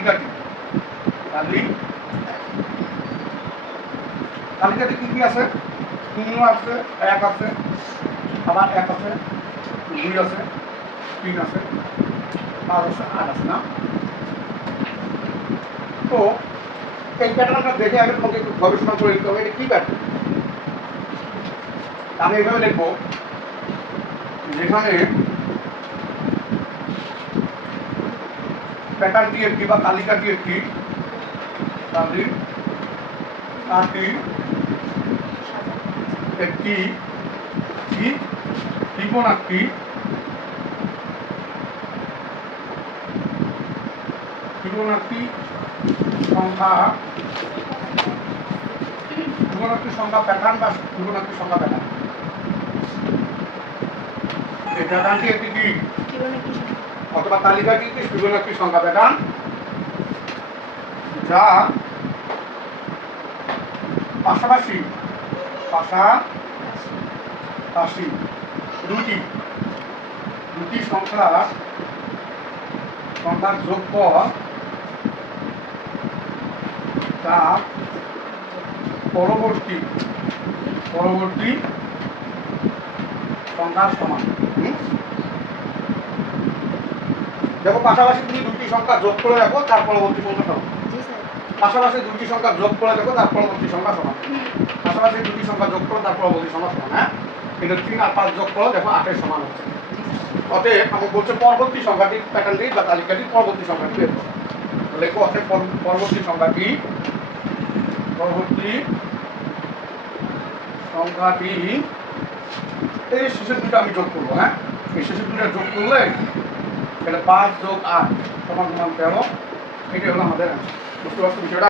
তালিকাটি তালিকাটি কি কি আছে? 0 আছে, 1 আছে, আবার 1 আছে, 2 আছে, 3 আছে, 5 আছে, 8 আছে না? তো এই প্যাটার্নটা দেখে আগে তোমাকে একটু গবেষণা করে নিতে হবে এটা কি প্যাটার্ন। আমি এইভাবে লিখবো, যেখানে প্যাটার্নটি একটি বা তালিকাটি একটি একটি ফিবোনাক্সি সংখ্যা প্যাটার্ন বা ফিবোনাক্সি সংখ্যা প্যাটার্ন। এই প্যাটার্নটি একটি কি অথবা তালিকাটি একটি ফিবোনাক্সি সংখ্যা প্যাটার্ন যা পাশাপাশি দুটি সংখ্যার যোগফল তা পরবর্তী সংখ্যার সমান। দেখো পাশাপাশি তুমি দুটি সংখ্যা যোগ করে দেখো তার পরবর্তী সংখ্যা সমান। পাশাপাশি দুটি সংখ্যা যোগ করে দেখো তার পরবর্তী সংখ্যা সমান। পাশাপাশি দুটি সংখ্যা যোগ করো তার পরবর্তী সংখ্যা সমান। হ্যাঁ, এটা 3 আর 5 যোগ করো দেখো 8 এর সমান হচ্ছে। অতএব আমি বলছি পরবর্তী সংখ্যাটি প্যাটার্নটি বা তালিকাটি পরবর্তী সংখ্যাটি বের করো। লেখো অতএব পরবর্তী সংখ্যাটি এই শেষের দুটো আমি যোগ করবো। হ্যাঁ, এই শেষের দুটো যোগ করলে এটা 5 যোগ 8 সমান 13। এটাই হলো আমাদের বুঝতে পারছো বিষয়টা।